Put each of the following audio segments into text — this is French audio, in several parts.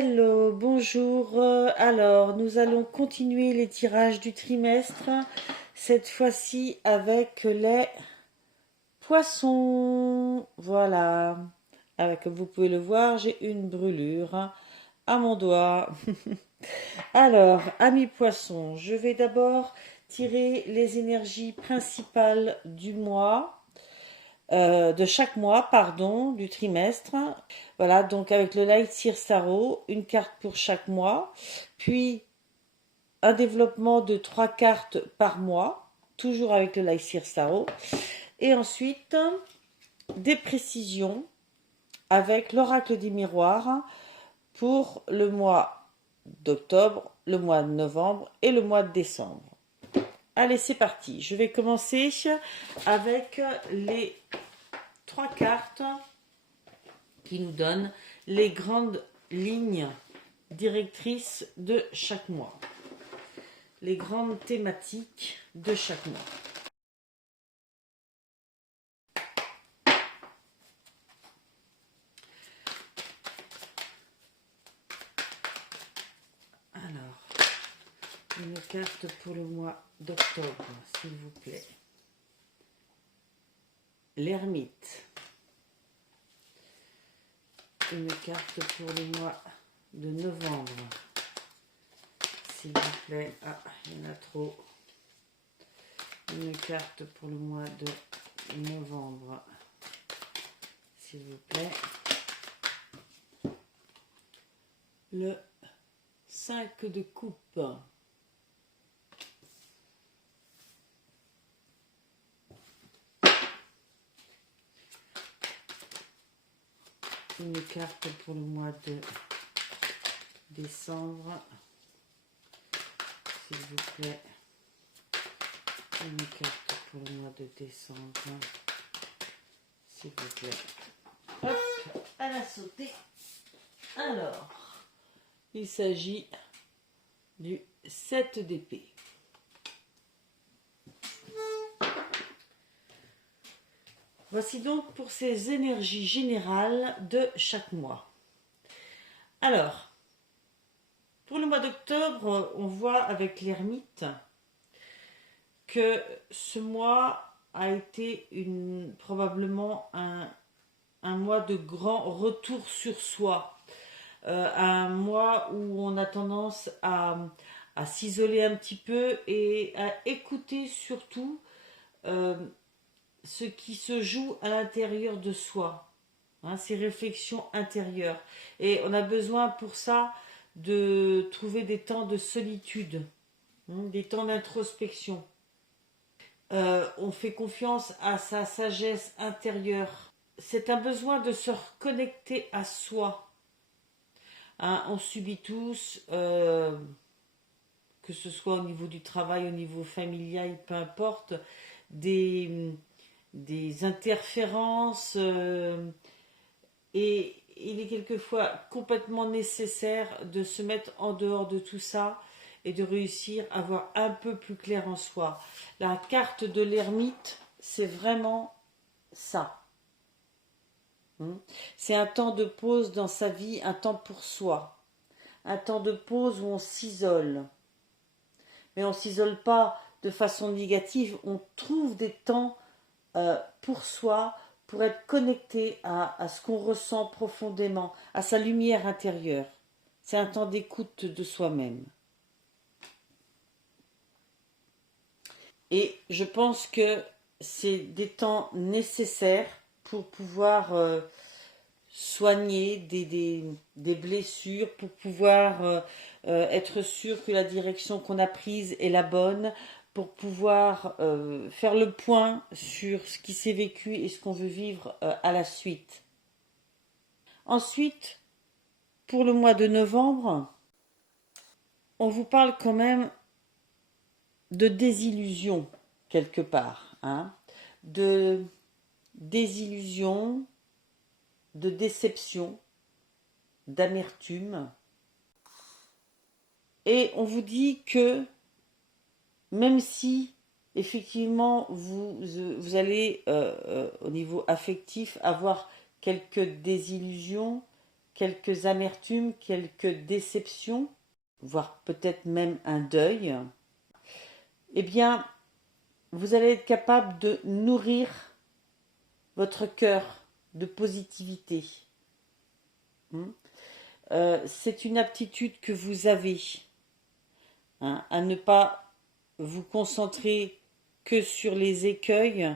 Hello, bonjour. Alors, nous allons continuer les tirages du trimestre, cette fois-ci avec les poissons. Voilà. Comme vous pouvez le voir, j'ai une brûlure à mon doigt. Alors, amis poissons, je vais d'abord tirer les énergies principales du mois. De chaque mois, pardon, du trimestre. Voilà, donc avec le Light Seer Tarot, une carte pour chaque mois, puis un développement de 3 cartes par mois, toujours avec le Light Seer Tarot, et ensuite des précisions avec l'oracle des miroirs pour le mois d'octobre, le mois de novembre et le mois de décembre. Allez, c'est parti. Je vais commencer avec les 3 cartes qui nous donnent les grandes lignes directrices de chaque mois, les grandes thématiques de chaque mois. Alors, une carte pour le mois d'octobre, s'il vous plaît. L'ermite. Une carte pour le mois de novembre, s'il vous plaît. Ah, il y en a trop. Une carte pour le mois de novembre, s'il vous plaît. Le 5 de coupe. Une carte pour le mois de décembre, s'il vous plaît. Une carte pour le mois de décembre, s'il vous plaît. Hop, elle a sauté. Alors, il s'agit du 7 d'épée. Voici donc pour ces énergies générales de chaque mois. Alors, pour le mois d'octobre, on voit avec l'ermite que ce mois a été probablement un mois de grand retour sur soi. Un mois où on a tendance à s'isoler un petit peu et à écouter surtout ce qui se joue à l'intérieur de soi, ces réflexions intérieures. Et on a besoin pour ça de trouver des temps de solitude, des temps d'introspection. On fait confiance à sa sagesse intérieure. C'est un besoin de se reconnecter à soi. On subit tous, que ce soit au niveau du travail, au niveau familial, peu importe, des interférences et il est quelquefois complètement nécessaire de se mettre en dehors de tout ça et de réussir à voir un peu plus clair en soi. La carte de l'ermite, c'est vraiment ça. C'est un temps de pause dans sa vie, un temps pour soi. Un temps de pause où on s'isole. Mais on ne s'isole pas de façon négative, on trouve des temps pour soi, pour être connecté à ce qu'on ressent profondément, à sa lumière intérieure. C'est un temps d'écoute de soi-même. Et je pense que c'est des temps nécessaires pour pouvoir soigner des blessures, pour pouvoir être sûr que la direction qu'on a prise est la bonne, pour pouvoir faire le point sur ce qui s'est vécu et ce qu'on veut vivre à la suite. Ensuite, pour le mois de novembre, on vous parle quand même de désillusion quelque part, de désillusion, de déception, d'amertume. Et on vous dit que même si effectivement vous allez au niveau affectif avoir quelques désillusions, quelques amertumes, quelques déceptions, voire peut-être même un deuil, eh bien, vous allez être capable de nourrir votre cœur de positivité. C'est une aptitude que vous avez, hein, à ne pas vous concentrer que sur les écueils,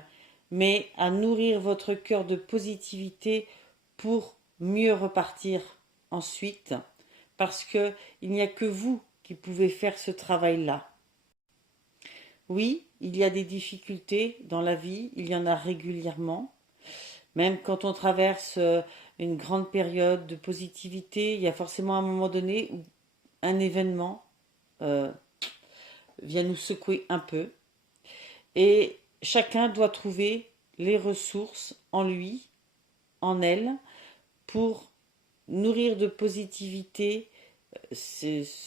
mais à nourrir votre cœur de positivité pour mieux repartir ensuite, parce que il n'y a que vous qui pouvez faire ce travail-là. Oui, il y a des difficultés dans la vie, il y en a régulièrement. Même quand on traverse une grande période de positivité, il y a forcément un moment donné où un événement euh, vient nous secouer un peu. Et chacun doit trouver les ressources en lui, en elle, pour nourrir de positivité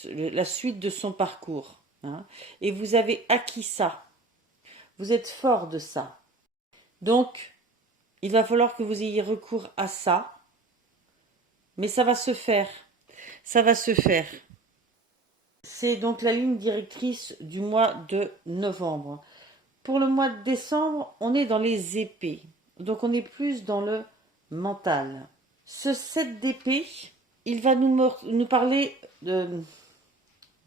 la suite de son parcours. Hein. Et vous avez acquis ça. Vous êtes fort de ça. Donc, il va falloir que vous ayez recours à ça. Mais ça va se faire. Ça va se faire. C'est donc la ligne directrice du mois de novembre. Pour le mois de décembre, on est dans les épées. Donc on est plus dans le mental. Ce 7 d'épée, il va nous parler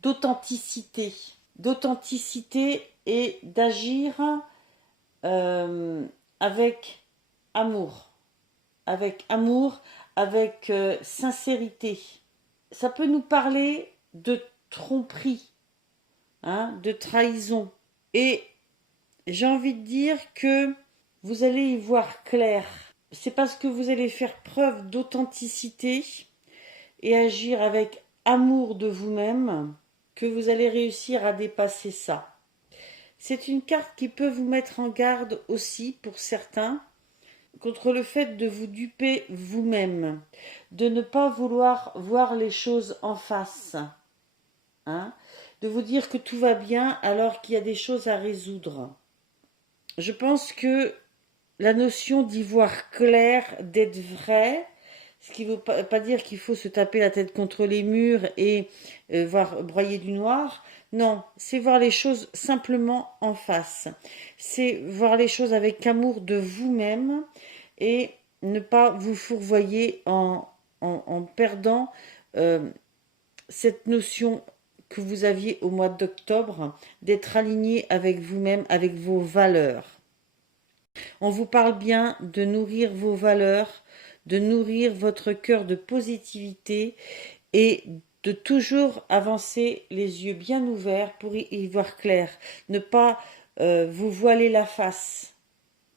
d'authenticité. D'authenticité et d'agir avec amour. Avec amour, avec sincérité. Ça peut nous parler de tromperie, hein, de trahison. Et j'ai envie de dire que vous allez y voir clair. C'est parce que vous allez faire preuve d'authenticité et agir avec amour de vous-même que vous allez réussir à dépasser ça. C'est une carte qui peut vous mettre en garde aussi, pour certains, contre le fait de vous duper vous-même, de ne pas vouloir voir les choses en face, hein, de vous dire que tout va bien alors qu'il y a des choses à résoudre. Je pense que la notion d'y voir clair, d'être vrai, ce qui ne veut pas dire qu'il faut se taper la tête contre les murs et voir broyer du noir. Non, c'est voir les choses simplement en face. C'est voir les choses avec amour de vous-même et ne pas vous fourvoyer en perdant cette notion que vous aviez au mois d'octobre, d'être aligné avec vous-même, avec vos valeurs. On vous parle bien de nourrir vos valeurs, de nourrir votre cœur de positivité et de toujours avancer les yeux bien ouverts pour y voir clair. Ne pas vous voiler la face.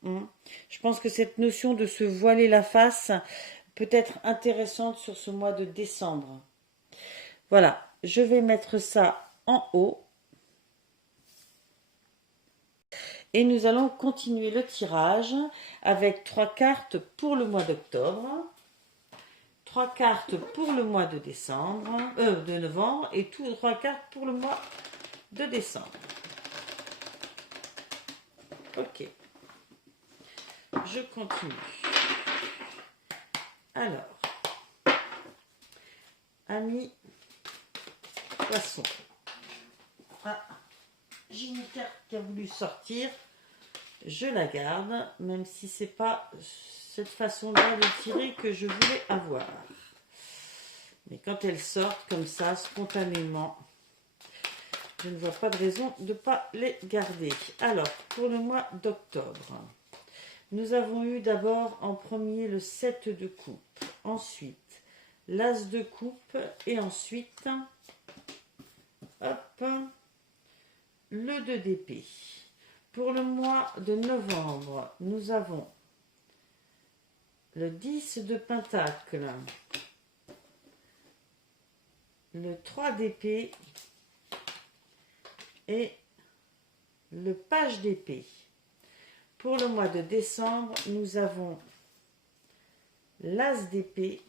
Je pense que cette notion de se voiler la face peut être intéressante sur ce mois de décembre. Voilà, je vais mettre ça en haut. Et nous allons continuer le tirage avec 3 cartes pour le mois d'octobre, 3 cartes pour le mois de décembre, de novembre et 3 cartes pour le mois de décembre. Ok, je continue. Alors, amis poissons. Ah, j'ai une carte qui a voulu sortir. Je la garde, même si c'est pas cette façon-là de tirer que je voulais avoir. Mais quand elles sortent comme ça, spontanément, je ne vois pas de raison de ne pas les garder. Alors, pour le mois d'octobre, nous avons eu d'abord en premier le 7 de coupe, ensuite l'as de coupe et ensuite, hop, le 2 d'épée. Pour le mois de novembre, nous avons le 10 de pentacle, le 3 d'épée et le page d'épée. Pour le mois de décembre, nous avons l'as d'épée,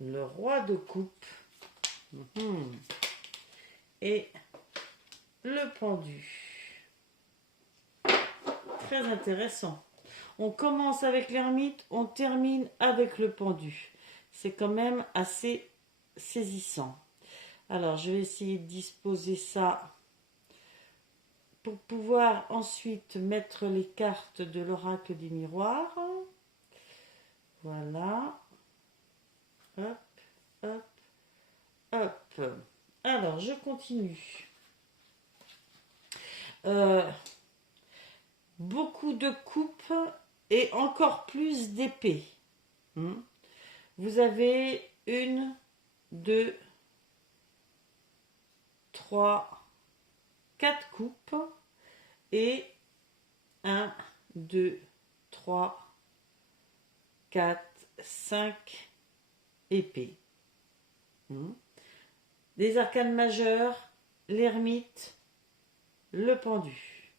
le roi de coupe et le pendu. Très intéressant. On commence avec l'ermite, on termine avec le pendu. C'est quand même assez saisissant. Alors, je vais essayer de disposer ça pour pouvoir ensuite mettre les cartes de l'oracle des miroirs. Voilà. Hop, hop, hop. Alors, je continue. Beaucoup de coupes et encore plus d'épées. Vous avez 1, 2, 3, 4 coupes et 1, 2, 3, 4, 5 épées. Des arcanes majeures, l'ermite, le pendu.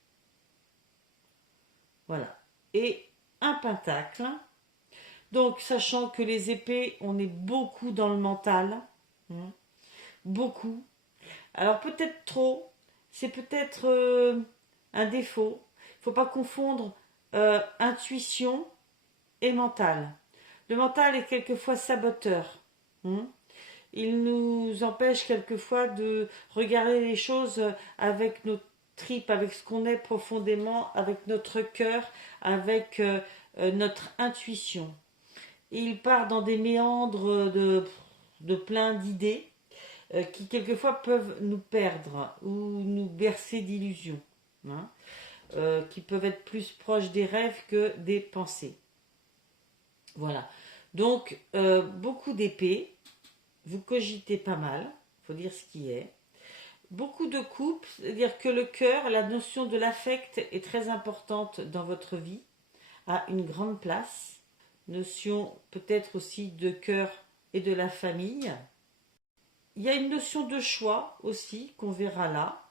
Voilà. Et un pentacle. Donc, sachant que les épées, on est beaucoup dans le mental. Beaucoup. Alors, peut-être trop. C'est peut-être un défaut. Il ne faut pas confondre intuition et mental. Le mental est quelquefois saboteur. Il nous empêche quelquefois de regarder les choses avec nos tripes, avec ce qu'on est profondément, avec notre cœur, avec notre intuition. Il part dans des méandres de plein d'idées qui quelquefois peuvent nous perdre ou nous bercer d'illusions, qui peuvent être plus proches des rêves que des pensées. Voilà. Donc, beaucoup d'épées. Vous cogitez pas mal, il faut dire ce qui est. Beaucoup de coupes, c'est-à-dire que le cœur, la notion de l'affect est très importante dans votre vie, a une grande place. Notion peut-être aussi de cœur et de la famille. Il y a une notion de choix aussi qu'on verra là.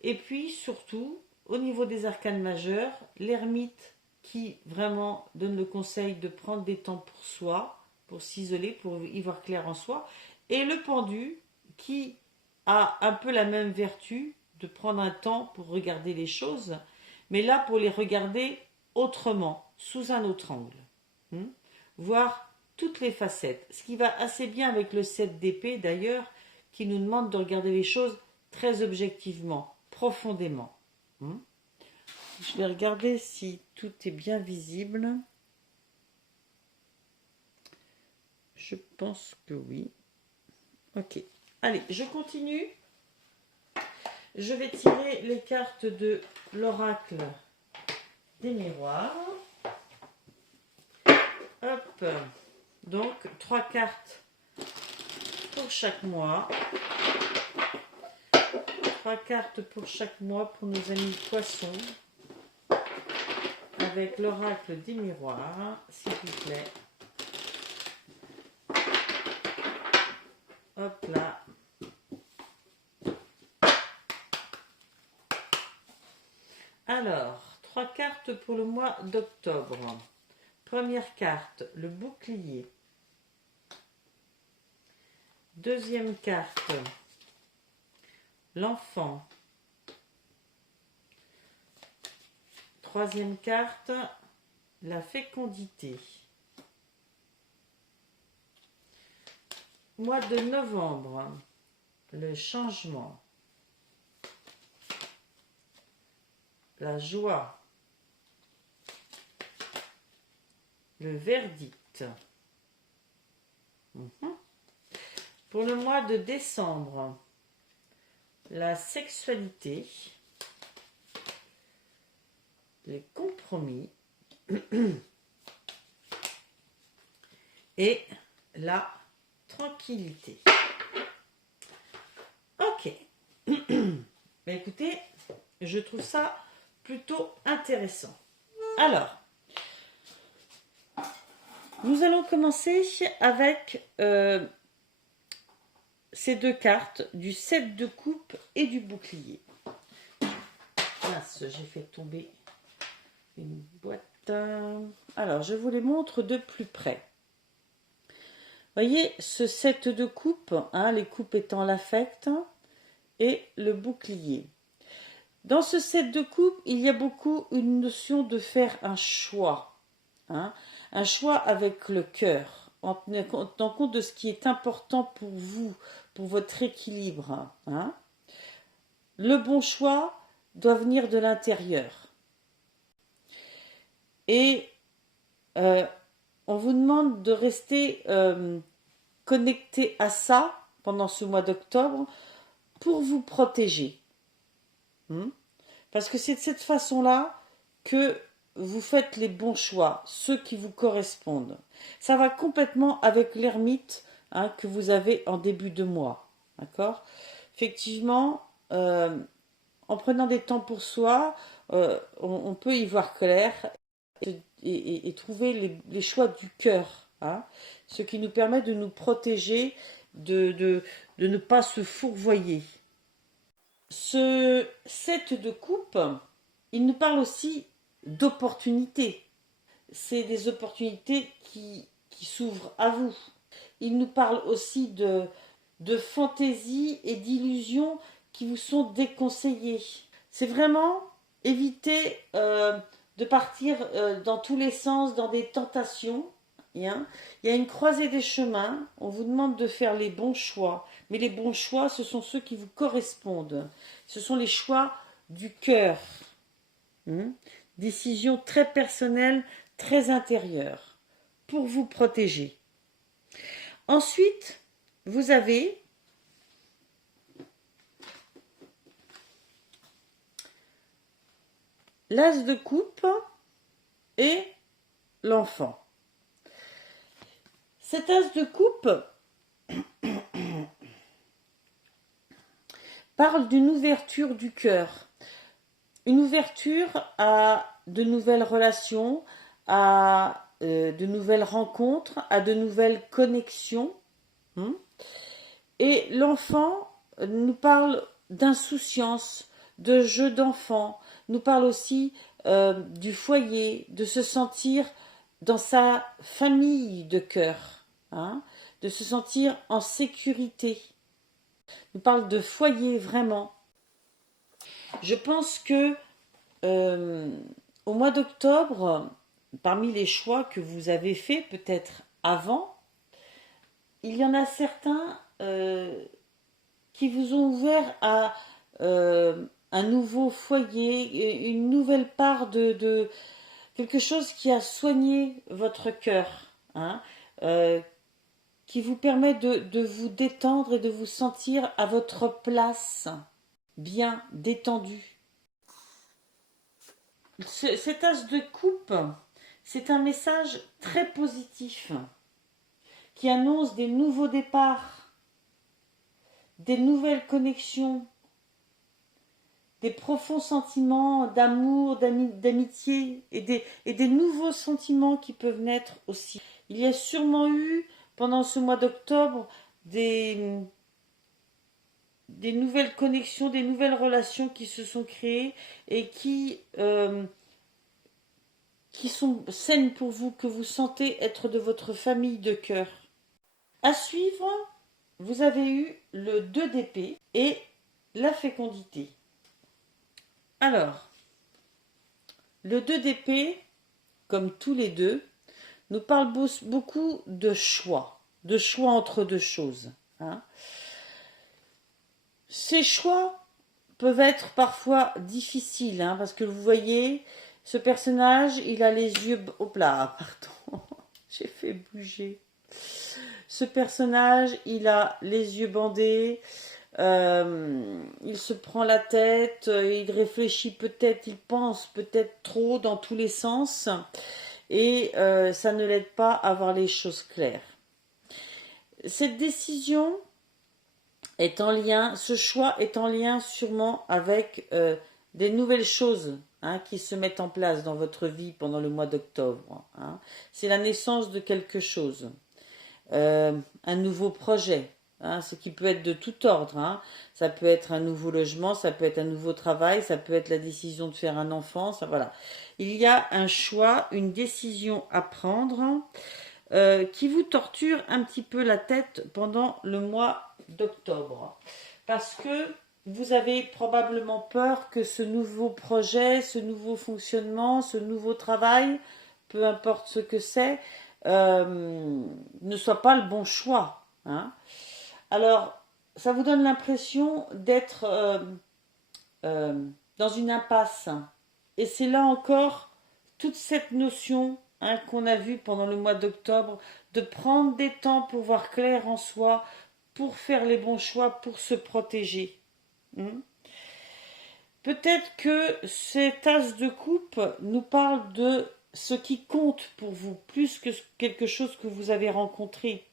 Et puis surtout, au niveau des arcanes majeures, l'ermite qui vraiment donne le conseil de prendre des temps pour soi, pour s'isoler, pour y voir clair en soi, et le pendu qui a un peu la même vertu de prendre un temps pour regarder les choses, mais là pour les regarder autrement, sous un autre angle. Voir toutes les facettes. Ce qui va assez bien avec le 7 d'épée d'ailleurs, qui nous demande de regarder les choses très objectivement, profondément. Je vais regarder si tout est bien visible. Je pense que oui. Ok. Allez, je continue. Je vais tirer les cartes de l'oracle des miroirs. Hop. Donc, 3 cartes pour chaque mois. 3 cartes pour chaque mois pour nos amis poissons. Avec l'oracle des miroirs, s'il vous plaît. Hop là. Alors, 3 cartes pour le mois d'octobre. Première carte, le bouclier. Deuxième carte, l'enfant. Troisième carte, la fécondité. Mois de novembre, le changement. La joie. Le verdict. Pour le mois de décembre, la sexualité, les compromis et la tranquillité. Ok. Mais écoutez, je trouve ça plutôt intéressant. Alors, nous allons commencer avec ces 2 cartes, du 7 de coupe et du bouclier. Mince, j'ai fait tomber une boîte. Alors, je vous les montre de plus près. Voyez, ce 7 de coupe, les coupes étant l'affect, et le bouclier. Dans ce 7 de coupe, il y a beaucoup une notion de faire un choix. hein. Un choix avec le cœur, en tenant compte de ce qui est important pour vous, pour votre équilibre, hein. Le bon choix doit venir de l'intérieur. Et on vous demande de rester connecté à ça pendant ce mois d'octobre pour vous protéger. Parce que c'est de cette façon-là que vous faites les bons choix, ceux qui vous correspondent. Ça va complètement avec l'ermite, hein, que vous avez en début de mois. Effectivement, en prenant des temps pour soi, on peut y voir clair et trouver les choix du cœur, hein, ce qui nous permet de nous protéger, de ne pas se fourvoyer. Ce 7 de coupe, il nous parle aussi d'opportunités. C'est des opportunités qui s'ouvrent à vous. Il nous parle aussi de fantaisie et d'illusions qui vous sont déconseillées. C'est vraiment éviter de partir dans tous les sens, dans des tentations. Il y a une croisée des chemins. On vous demande de faire les bons choix. Mais les bons choix, ce sont ceux qui vous correspondent. Ce sont les choix du cœur. Décision très personnelle, très intérieure, pour vous protéger. Ensuite, vous avez l'as de coupe et l'enfant. Cet as de coupe parle d'une ouverture du cœur, une ouverture à de nouvelles relations, à de nouvelles rencontres, à de nouvelles connexions. Et l'enfant nous parle d'insouciance, de jeu d'enfant, nous parle aussi du foyer, de se sentir dans sa famille de cœur, hein, de se sentir en sécurité. Nous parle de foyer vraiment. Je pense que au mois d'octobre, parmi les choix que vous avez faits peut-être avant, il y en a certains qui vous ont ouvert à un nouveau foyer, une nouvelle part de quelque chose qui a soigné votre cœur, hein, qui vous permet de vous détendre et de vous sentir à votre place, bien détendu. Cet as de coupe, c'est un message très positif qui annonce des nouveaux départs, des nouvelles connexions, des profonds sentiments d'amour, d'amitié et des nouveaux sentiments qui peuvent naître aussi. Il y a sûrement eu, pendant ce mois d'octobre, des nouvelles connexions, des nouvelles relations qui se sont créées et qui sont saines pour vous, que vous sentez être de votre famille de cœur. À suivre, vous avez eu le 2 d'épée et la fécondité. Alors, le 2 d'épée, comme tous les deux, nous parle beaucoup de choix entre deux choses, hein. Ces choix peuvent être parfois difficiles, hein, parce que vous voyez, ce personnage, il a les yeux... Hop là, pardon, j'ai fait bouger. Ce personnage, il a les yeux bandés, il se prend la tête, il réfléchit peut-être, il pense peut-être trop dans tous les sens, et ça ne l'aide pas à voir les choses claires. Cette décision est en lien, ce choix est en lien sûrement avec des nouvelles choses, hein, qui se mettent en place dans votre vie pendant le mois d'octobre, hein. C'est la naissance de quelque chose, un nouveau projet, hein, ce qui peut être de tout ordre, hein. Ça peut être un nouveau logement, ça peut être un nouveau travail, ça peut être la décision de faire un enfant, ça, voilà. Il y a un choix, une décision à prendre qui vous torture un petit peu la tête pendant le mois d'octobre. Parce que vous avez probablement peur que ce nouveau projet, ce nouveau fonctionnement, ce nouveau travail peu importe ce que c'est, ne soit pas le bon choix, hein. Alors, ça vous donne l'impression d'être dans une impasse. Et c'est là encore toute cette notion, hein, qu'on a vue pendant le mois d'octobre, de prendre des temps pour voir clair en soi, pour faire les bons choix, pour se protéger. Peut-être que cet as de coupe nous parle de ce qui compte pour vous, plus que quelque chose que vous avez rencontré.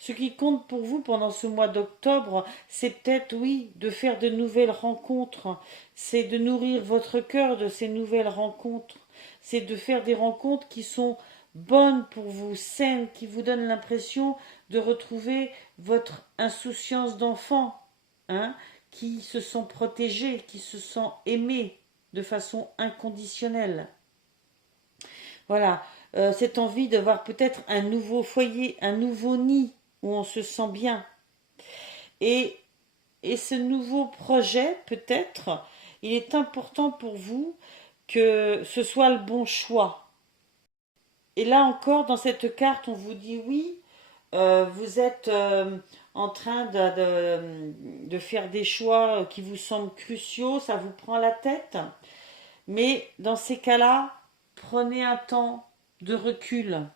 Ce qui compte pour vous pendant ce mois d'octobre, c'est peut-être, oui, de faire de nouvelles rencontres, c'est de nourrir votre cœur de ces nouvelles rencontres, c'est de faire des rencontres qui sont bonnes pour vous, saines, qui vous donnent l'impression de retrouver votre insouciance d'enfant, hein, qui se sent protégés, qui se sent aimés de façon inconditionnelle. Voilà, cette envie d'avoir peut-être un nouveau foyer, un nouveau nid où on se sent bien. Et, et ce nouveau projet, peut-être, il est important pour vous que ce soit le bon choix. Et là encore, dans cette carte, on vous dit oui, vous êtes en train de faire des choix qui vous semblent cruciaux, ça vous prend la tête. Mais dans ces cas-là, prenez un temps de recul.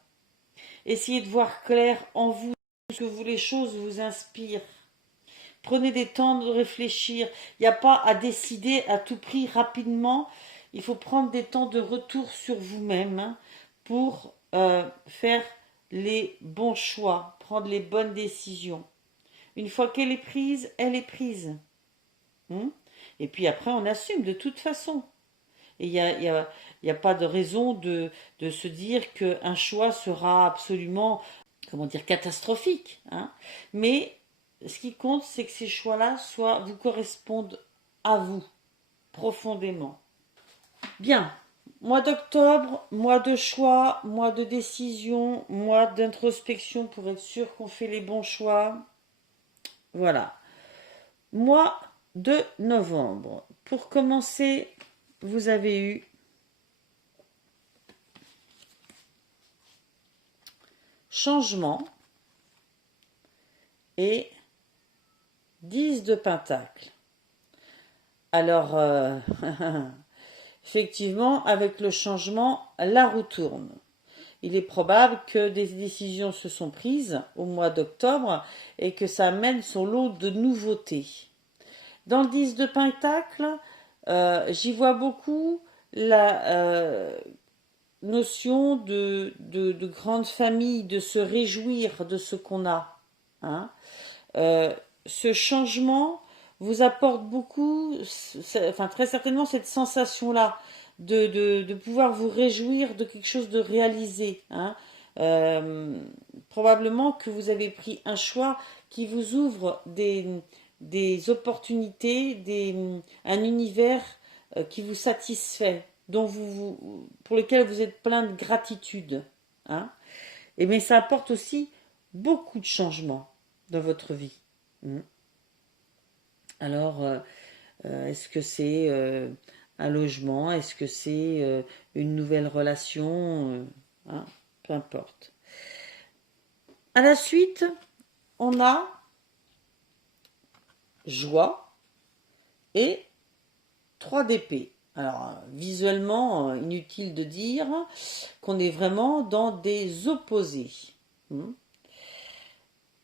Essayez de voir clair en vous ce que les choses vous inspirent. Prenez des temps de réfléchir. Il n'y a pas à décider à tout prix rapidement. Il faut prendre des temps de retour sur vous-même, hein, pour faire les bons choix, prendre les bonnes décisions. Une fois qu'elle est prise, elle est prise. Et puis après, on assume de toute façon. Et il y a pas de raison de se dire qu'un choix sera absolument, comment dire, catastrophique, hein. Mais ce qui compte, c'est que ces choix-là vous correspondent à vous, profondément. Bien, mois d'octobre, mois de choix, mois de décision, mois d'introspection pour être sûr qu'on fait les bons choix. Voilà. Mois de novembre. Pour commencer, vous avez eu changement et 10 de pentacle. Alors, effectivement, avec le changement, la roue tourne. Il est probable que des décisions se sont prises au mois d'octobre et que ça amène son lot de nouveautés. Dans le 10 de pentacle, j'y vois beaucoup la notion de grande famille, de se réjouir de ce qu'on a, hein. Ce changement vous apporte beaucoup, enfin très certainement cette sensation-là de pouvoir vous réjouir de quelque chose de réalisé, hein. Probablement que vous avez pris un choix qui vous ouvre des opportunités, un univers qui vous satisfait, pour lequel vous êtes plein de gratitude, hein. Mais ça apporte aussi beaucoup de changements dans votre vie. Alors, est-ce que c'est un logement? Est-ce que c'est une nouvelle relation, hein? Peu importe. À la suite, on a joie et 3 d'épée. Alors, visuellement, inutile de dire qu'on est vraiment dans des opposés.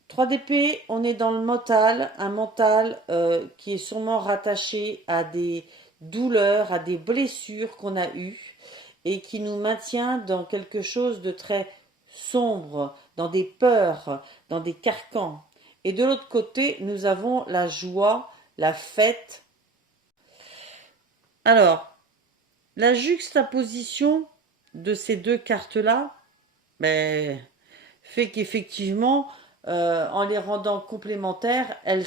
3 d'épée, on est dans le mental, un mental qui est sûrement rattaché à des douleurs, à des blessures qu'on a eues et qui nous maintient dans quelque chose de très sombre, dans des peurs, dans des carcans. Et de l'autre côté, nous avons la joie, la fête. Alors, la juxtaposition de ces deux cartes-là, fait qu'effectivement, en les rendant complémentaires, elles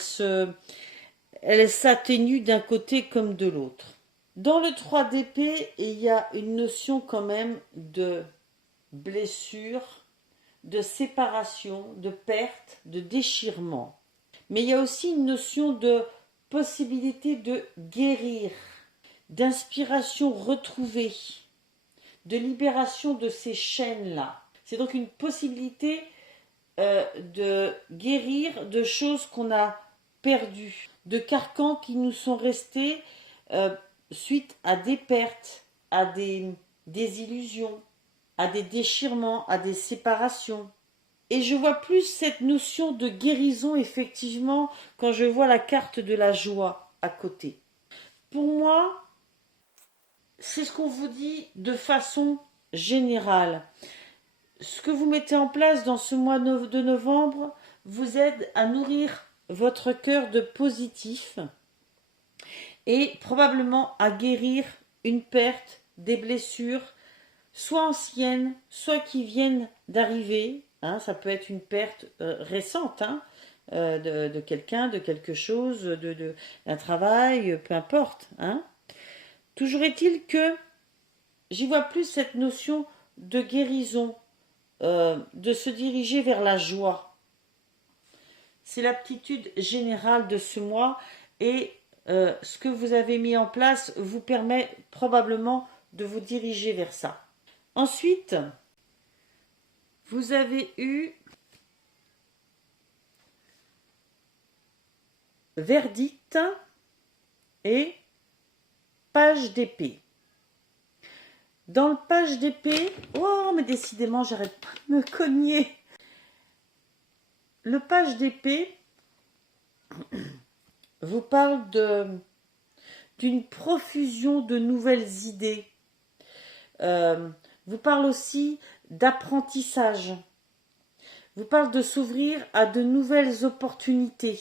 s'atténuent d'un côté comme de l'autre. Dans le 3 d'épée, il y a une notion quand même de blessure, de séparation, de perte, de déchirement. Mais il y a aussi une notion de possibilité de guérir, d'inspiration retrouvée, de libération de ces chaînes-là. C'est donc une possibilité de guérir de choses qu'on a perdues, de carcans qui nous sont restés suite à des pertes, à des illusions, à des déchirements, à des séparations. Et je vois plus cette notion de guérison, effectivement, quand je vois la carte de la joie à côté. Pour moi, c'est ce qu'on vous dit de façon générale. Ce que vous mettez en place dans ce mois de novembre vous aide à nourrir votre cœur de positif et probablement à guérir une perte, des blessures, soit anciennes, soit qui viennent d'arriver. Ça peut être une perte récente de quelqu'un, de quelque chose, d'un travail, peu importe. Toujours est-il que j'y vois plus cette notion de guérison, de se diriger vers la joie. C'est l'aptitude générale de ce mois et ce que vous avez mis en place vous permet probablement de vous diriger vers ça. Ensuite, vous avez eu verdict et page d'épée. Dans le page d'épée, oh mais décidément j'arrête pas de me cogner. Le page d'épée vous parle d'une profusion de nouvelles idées. Vous parle aussi d'apprentissage. Vous parle de s'ouvrir à de nouvelles opportunités.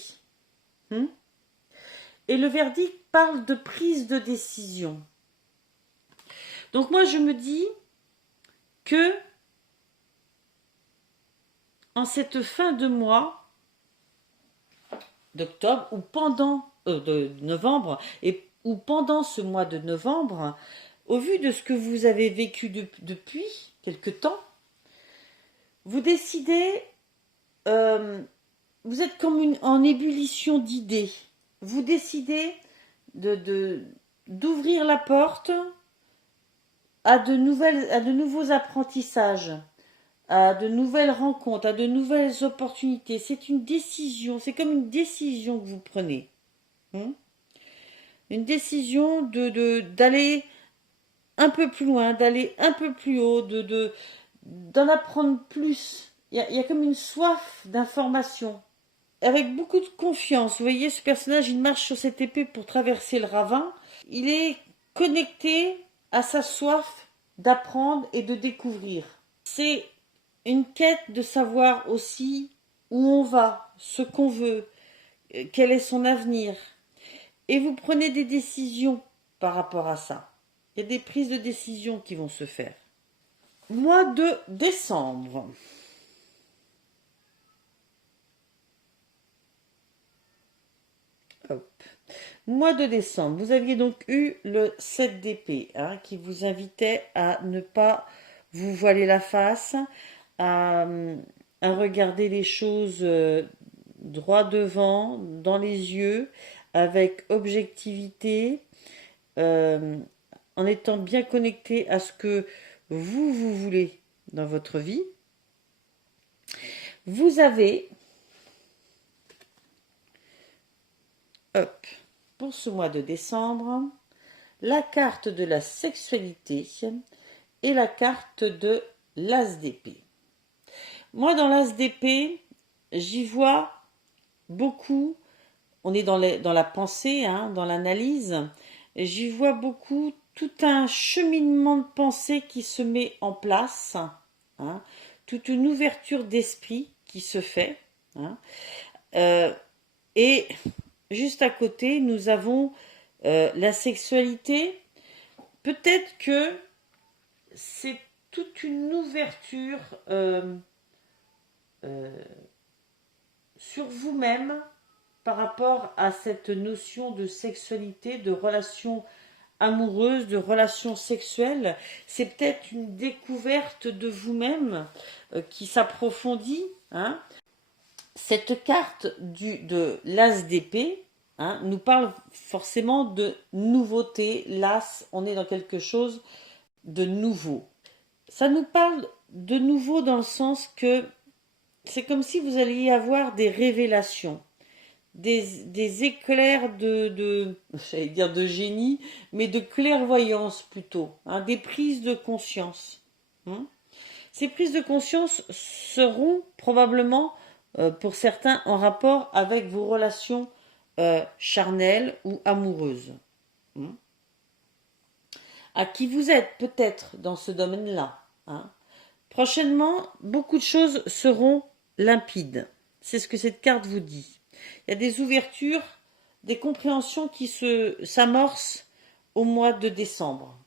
Et le verdict parle de prise de décision. Donc moi je me dis que en cette fin de mois d'octobre ou pendant de novembre ou pendant ce mois de novembre, au vu de ce que vous avez vécu depuis quelque temps, vous décidez, vous êtes comme en ébullition d'idées. Vous décidez d'ouvrir la porte à de nouveaux apprentissages, à de nouvelles rencontres, à de nouvelles opportunités. C'est une décision, c'est comme une décision que vous prenez. Une décision d'aller un peu plus loin, d'aller un peu plus haut, d'en apprendre plus. Il y a comme une soif d'information. Avec beaucoup de confiance. Vous voyez, ce personnage, il marche sur cette épée pour traverser le ravin. Il est connecté à sa soif d'apprendre et de découvrir. C'est une quête de savoir aussi où on va, ce qu'on veut, quel est son avenir. Et vous prenez des décisions par rapport à ça. Il y a des prises de décision qui vont se faire. Mois de décembre. Hop. Mois de décembre, vous aviez donc eu le 7 d'épée qui vous invitait à ne pas vous voiler la face, à regarder les choses droit devant, dans les yeux, avec objectivité, en étant bien connecté à ce que vous voulez dans votre vie. Vous avez, pour ce mois de décembre, la carte de la sexualité et la carte de l'as d'épée. Moi, dans l'as d'épée, j'y vois beaucoup, on est dans la pensée, dans l'analyse, j'y vois beaucoup tout un cheminement de pensée qui se met en place, toute une ouverture d'esprit qui se fait, et juste à côté, nous avons la sexualité. Peut-être que c'est toute une ouverture sur vous-même par rapport à cette notion de sexualité, de relation amoureuse, de relation sexuelle. C'est peut-être une découverte de vous-même qui s'approfondit. Cette carte de l'as d'épée nous parle forcément de nouveauté. L'as, on est dans quelque chose de nouveau. ça nous parle de nouveau dans le sens que c'est comme si vous alliez avoir des révélations, des éclairs j'allais dire de génie, mais de clairvoyance plutôt, hein, des prises de conscience. Hein. Ces prises de conscience seront probablement, pour certains, en rapport avec vos relations charnelles ou amoureuses. Hein. À qui vous êtes peut-être dans ce domaine-là. Hein. Prochainement, beaucoup de choses seront limpides. C'est ce que cette carte vous dit. Il y a des ouvertures, des compréhensions qui s'amorcent au mois de décembre.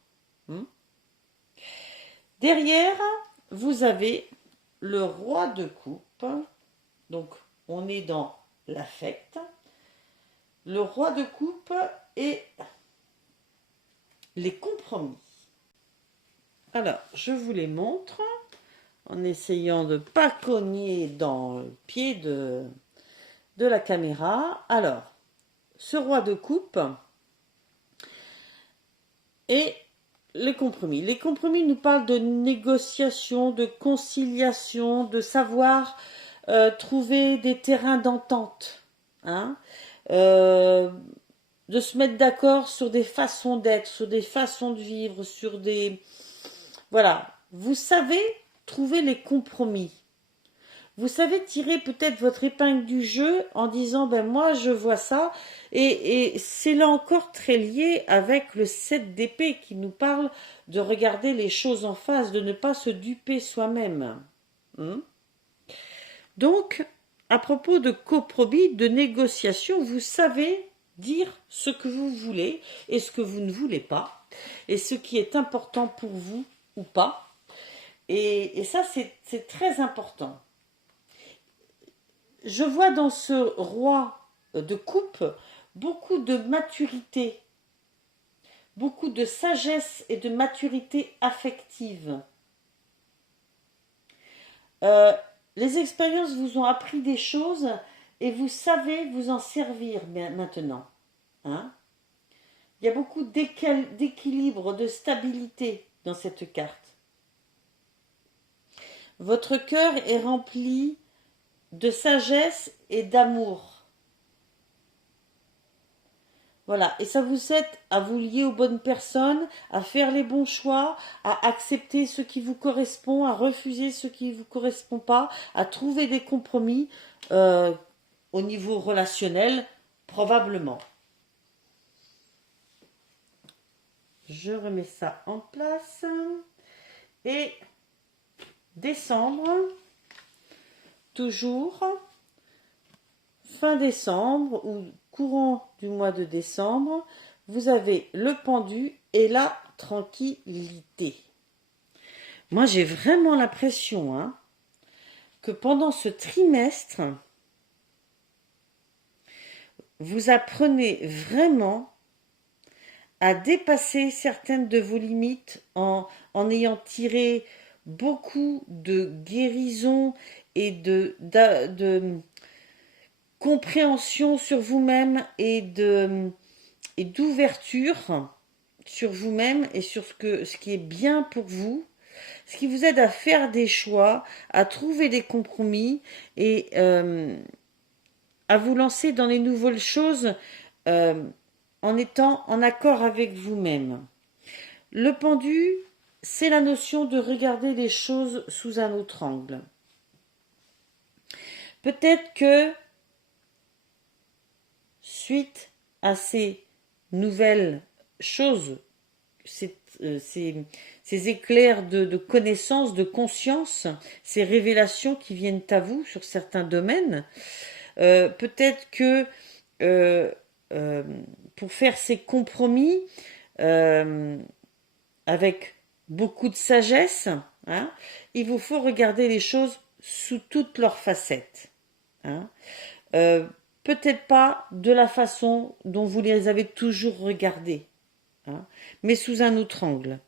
Derrière, vous avez le roi de coupe. Donc, on est dans l'affect. Le roi de coupe et les compromis. Alors, je vous les montre en essayant de ne pas cogner dans le pied de la caméra. Alors, ce roi de coupe et les compromis. Les compromis nous parlent de négociation, de conciliation, de savoir trouver des terrains d'entente. Hein, de se mettre d'accord sur des façons d'être, sur des façons de vivre, sur des... Voilà, vous savez trouver les compromis. Vous savez tirer peut-être votre épingle du jeu en disant, ben moi je vois ça, et c'est là encore très lié avec le 7 d'épée qui nous parle de regarder les choses en face, de ne pas se duper soi-même. Donc, à propos de compromis, de négociation, vous savez dire ce que vous voulez et ce que vous ne voulez pas, et ce qui est important pour vous ou pas. Et ça, c'est très important. Je vois dans ce roi de coupe beaucoup de maturité, beaucoup de sagesse et de maturité affective. Les expériences vous ont appris des choses et vous savez vous en servir maintenant. Hein? Il y a beaucoup d'équilibre, de stabilité dans cette carte. Votre cœur est rempli de sagesse et d'amour. Voilà, et ça vous aide à vous lier aux bonnes personnes, à faire les bons choix, à accepter ce qui vous correspond, à refuser ce qui ne vous correspond pas, à trouver des compromis au niveau relationnel, probablement. Je remets ça en place. Et décembre, toujours, fin décembre ou courant du mois de décembre, vous avez le pendu et la tranquillité. Moi, j'ai vraiment l'impression que pendant ce trimestre, vous apprenez vraiment à dépasser certaines de vos limites en ayant tiré beaucoup de guérison et de compréhension sur vous-même et d'ouverture sur vous-même et sur ce qui est bien pour vous, ce qui vous aide à faire des choix, à trouver des compromis et à vous lancer dans les nouvelles choses en étant en accord avec vous-même. Le pendu, c'est la notion de regarder les choses sous un autre angle. Peut-être que suite à ces nouvelles choses, ces éclairs de connaissance, de conscience, ces révélations qui viennent à vous sur certains domaines, peut-être que pour faire ces compromis avec beaucoup de sagesse, il vous faut regarder les choses sous toutes leurs facettes. Peut-être pas de la façon dont vous les avez toujours regardées, mais sous un autre angle.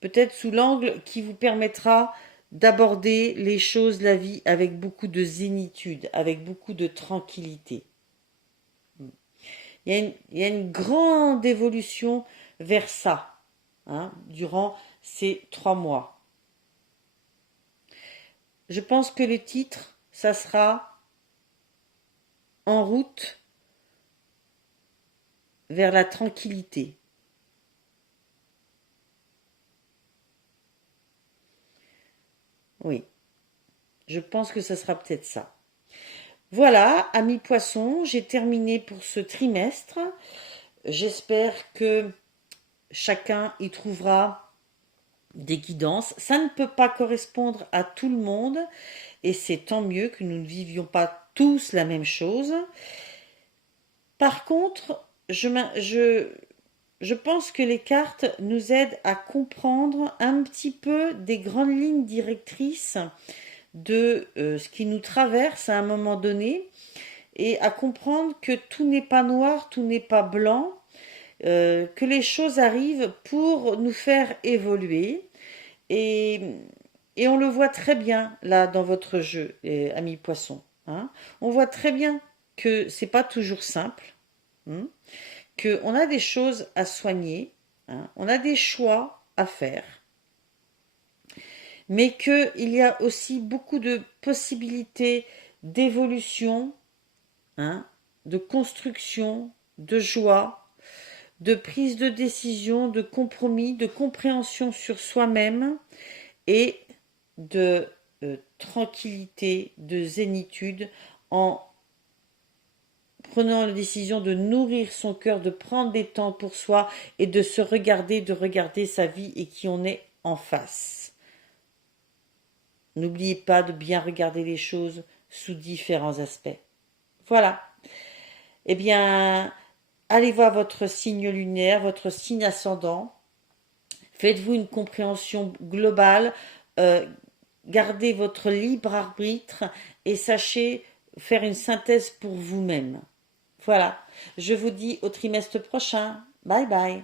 Peut-être sous l'angle qui vous permettra d'aborder les choses, la vie, avec beaucoup de zénitude, avec beaucoup de tranquillité. Il y a une grande évolution vers ça, durant c'est 3 mois. Je pense que le titre, ça sera En route vers la tranquillité. Oui, je pense que ça sera peut-être ça. Voilà, amis poissons, j'ai terminé pour ce trimestre. J'espère que chacun y trouvera des guidances. Ça ne peut pas correspondre à tout le monde et c'est tant mieux que nous ne vivions pas tous la même chose. Par contre, je pense que les cartes nous aident à comprendre un petit peu des grandes lignes directrices de ce qui nous traverse à un moment donné et à comprendre que tout n'est pas noir, tout n'est pas blanc, que les choses arrivent pour nous faire évoluer. Et, et on le voit très bien là dans votre jeu, amis poissons. Hein. On voit très bien que c'est pas toujours simple, hein, qu'on a des choses à soigner, hein, on a des choix à faire, mais qu'il y a aussi beaucoup de possibilités d'évolution, hein, de construction, de joie, de prise de décision, de compromis, de compréhension sur soi-même et de tranquillité, de zénitude en prenant la décision de nourrir son cœur, de prendre des temps pour soi et de se regarder, de regarder sa vie et qui on est en face. N'oubliez pas de bien regarder les choses sous différents aspects. Voilà. Eh bien, allez voir votre signe lunaire, votre signe ascendant. Faites-vous une compréhension globale. Gardez votre libre arbitre et sachez faire une synthèse pour vous-même. Voilà. Je vous dis au trimestre prochain. Bye bye.